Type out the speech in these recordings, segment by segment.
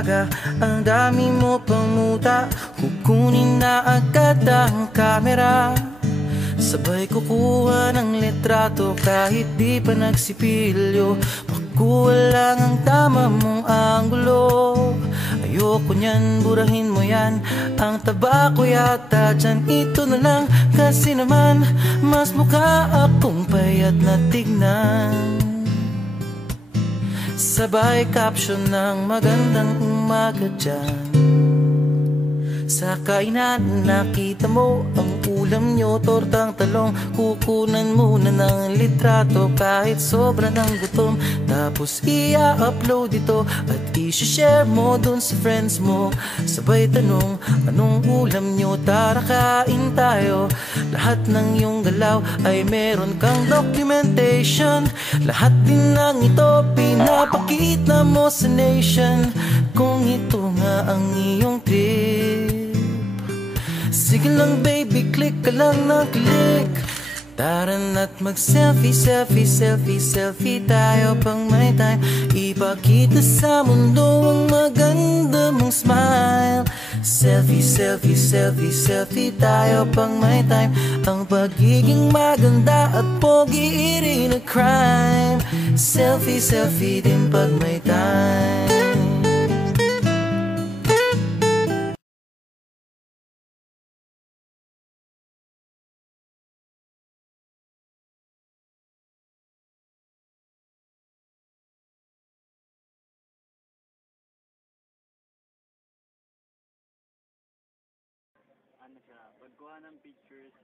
umaga, ang dami mo pang muta. Kukunin na agad ang kamera, sabay kukuha ng litrato kahit di pa nagsipilyo. Makuha lang ang tama mong anggulo. Ayoko niyan, burahin mo yan. Ang taba ko yata dyan, ito na lang. Kasi naman, mas mukha akong payat na tignan. Sabay caption ng magandang umaga dyan. Sa kainan nakita mo ang ulam nyo, tortang talong. Kukunan muna ng litrato kahit sobra ng gutom. Tapos i-upload ito at i-share mo dun sa friends mo. Sabay tanong, anong ulam nyo? Tara kain tayo. Lahat ng iyong galaw ay meron kang documentation. Lahat din ng ito pinapakita mo sa nation. Kung ito nga ang iyong trip, sige lang baby, click ka lang ng click. Tara na't mag-selfie, selfie, selfie, selfie tayo pang may time. Ipakita sa mundo ang maganda mong smile. Selfie, selfie, selfie, selfie tayo pang may time. Ang pagiging maganda at pogi rin na crime. Selfie, selfie din pag may time. Ano siya, pagkuha ng pictures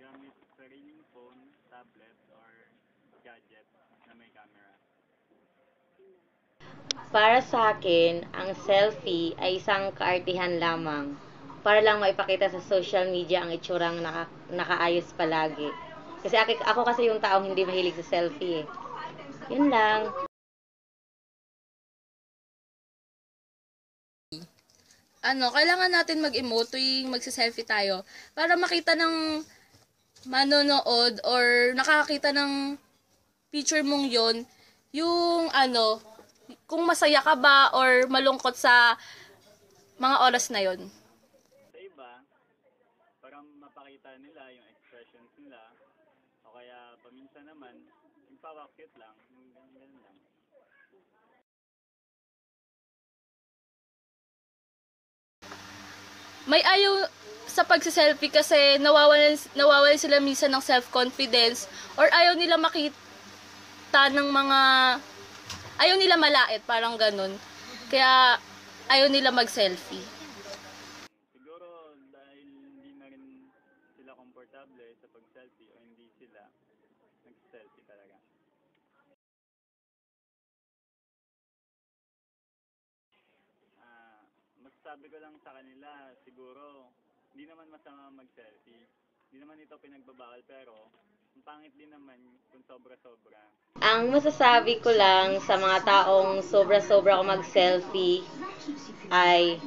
gamit sariling phone, tablet, or gadget na may camera. Para sa akin, ang selfie ay isang kaartihan lamang para lang maipakita sa social media ang itsurang nakaayos palagi. Kasi ako kasi yung taong hindi mahilig sa selfie eh. Yun lang. Kailangan natin mag-emote tuwing magse-selfie tayo para makita ng manonood or nakakita ng picture mong yon yung kung masaya ka ba or malungkot sa mga oras na yon. Sa iba, para mapakita nila yung expressions nila, o kaya paminsan naman, yung pawakit lang, yung ganun lang. May ayaw sa pagse-selfie kasi nawawalan sila minsan ng self-confidence or ayaw nila makita ng mga ayaw nila malait, parang ganun. Kaya ayaw nila mag-selfie. Siguro dahil hindi na rin sila komportable sa pag-selfie o hindi sila nag-selfie talaga. Masasabi ko lang sa kanila, siguro, hindi naman masama mag-selfie. Hindi naman ito pinagbabawal, pero ang pangit din naman kung sobra-sobra. Ang masasabi ko lang sa mga taong sobra-sobra ko mag-selfie ay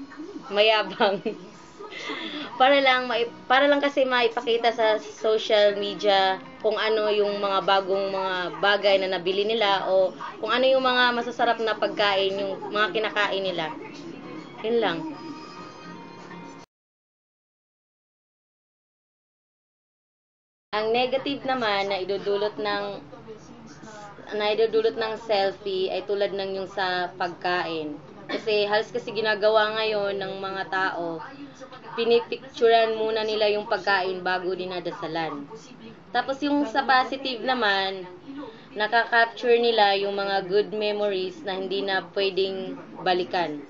mayabang. para lang kasi maipakita sa social media kung ano yung mga bagong mga bagay na nabili nila o kung ano yung mga masasarap na pagkain, yung mga kinakain nila. Yun lang. Ang negative naman na idudulot ng selfie ay tulad ng yung sa pagkain. Kasi halos kasi ginagawa ngayon ng mga tao, pinipicturean muna nila yung pagkain bago dinadasalan. Tapos yung sa positive naman, nakaka-capture nila yung mga good memories na hindi na pwedeng balikan.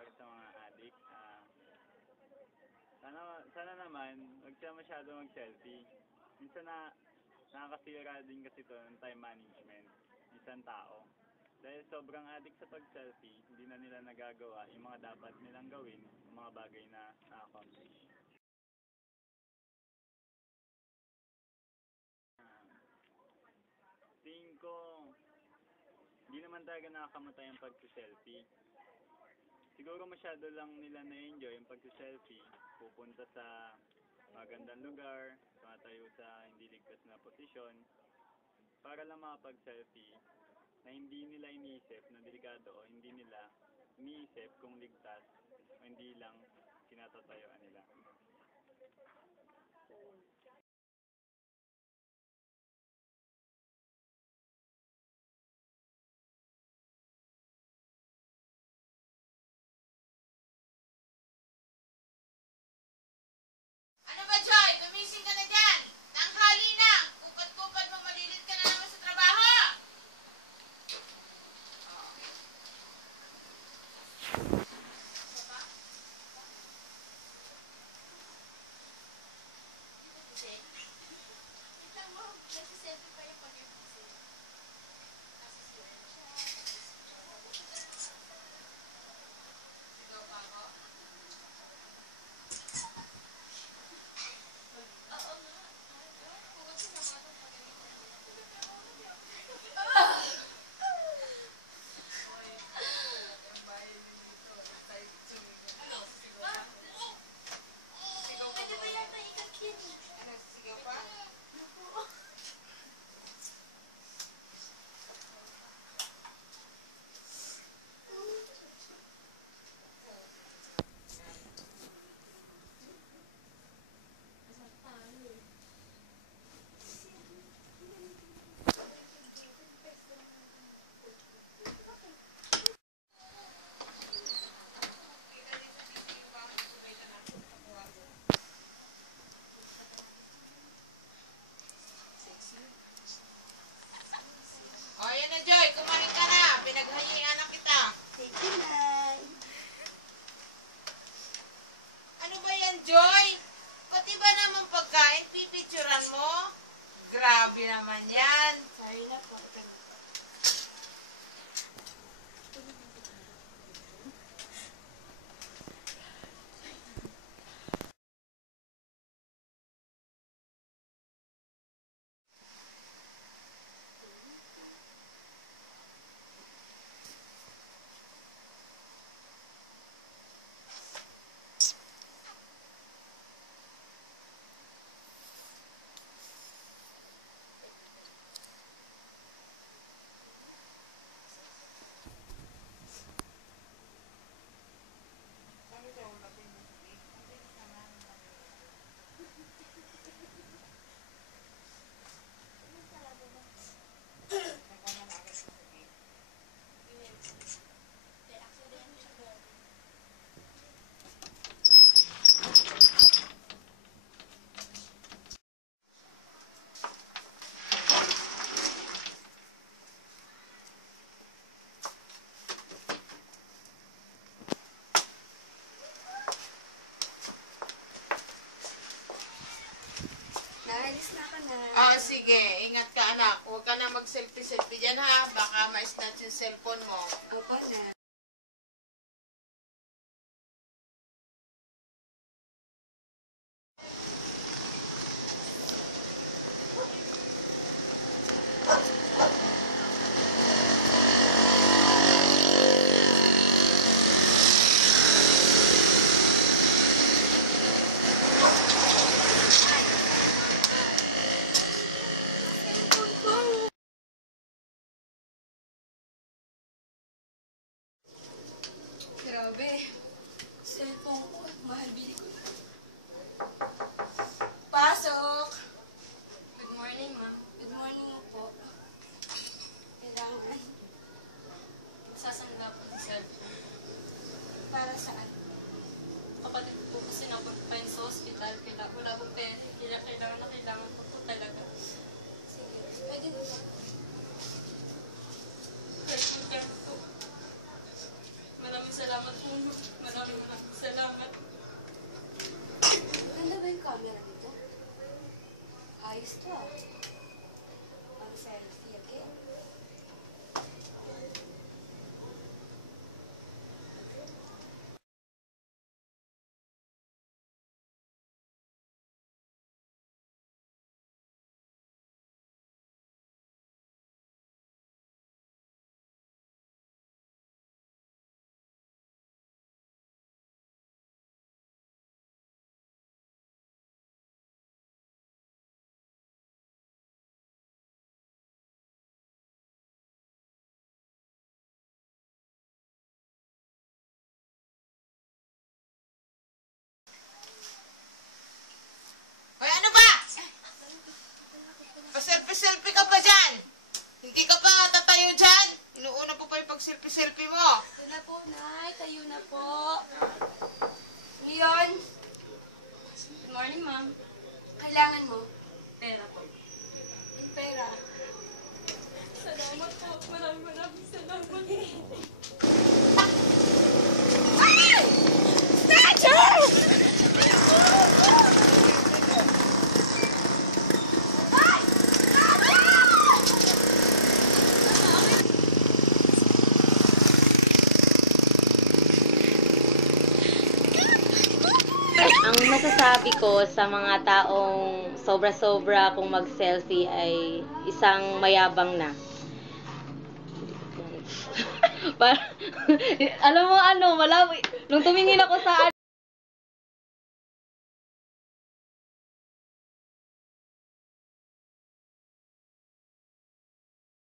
Para sa mga addict, sana naman, huwag siya masyado mag-selfie. Minsan nakakasira din kasi ito ng time management, isang tao. Dahil sobrang addict sa pag-selfie, hindi na nila nagagawa yung mga dapat nilang gawin, yung mga bagay na na-accomplish. Tingin ko, hindi naman talaga nakakamatay ang pag-selfie. Siguro masyado lang nila na-enjoy yung pag-selfie, pupunta sa magandang lugar, tumatayo sa hindi ligtas na posisyon, para lang makapag-selfie na hindi nila iniisip na delikado o hindi nila iniisip kung ligtas o hindi lang kinatatayuan nila. Ano ba, Joy? Gumising ka na dyan! Tanghali na! Kupad-kupad mo, malilit ka na naman sa trabaho! O, yan na, Joy. Kumain ka na. Pinaghahian na kita. Thank you, Nay. Ano ba yan, Joy? Pati ba naman pagkain, pipicturan mo? Grabe naman yan. Sorry na po. Naalis na ka na. Ah, sige. Ingat ka, anak. Huwag ka na mag-selfie-selfie dyan, ha? Baka ma-snatch yung cellphone mo. Opo na. Grabe. Cellphone ko. Mahal bili ko. Pasok! Good morning, ma'am. Good morning po. Kailangan. Sasangga po si Sir. Para saan? Kapatid ko po kasi napunta sa hospital. Wala po pera. Kailangan ko po talaga. Sige. Pwede ba? Kaya po. Maraming salamat po. Maraming salamat. Maganda ba yung camera dito? Ayos to ah. Ang selfie again. selfie-selfie mo? Ito na po, Nay. Tayo na po. Ngayon, good morning, ma'am. Kailangan mo? Pera po. Yung pera. Salamat po. Maraming salamat. Ay! Snatcher! Ang masasabi ko sa mga taong sobra-sobra kung mag-selfie ay isang mayabang na. Alam mo ano, nung tumingin ako sa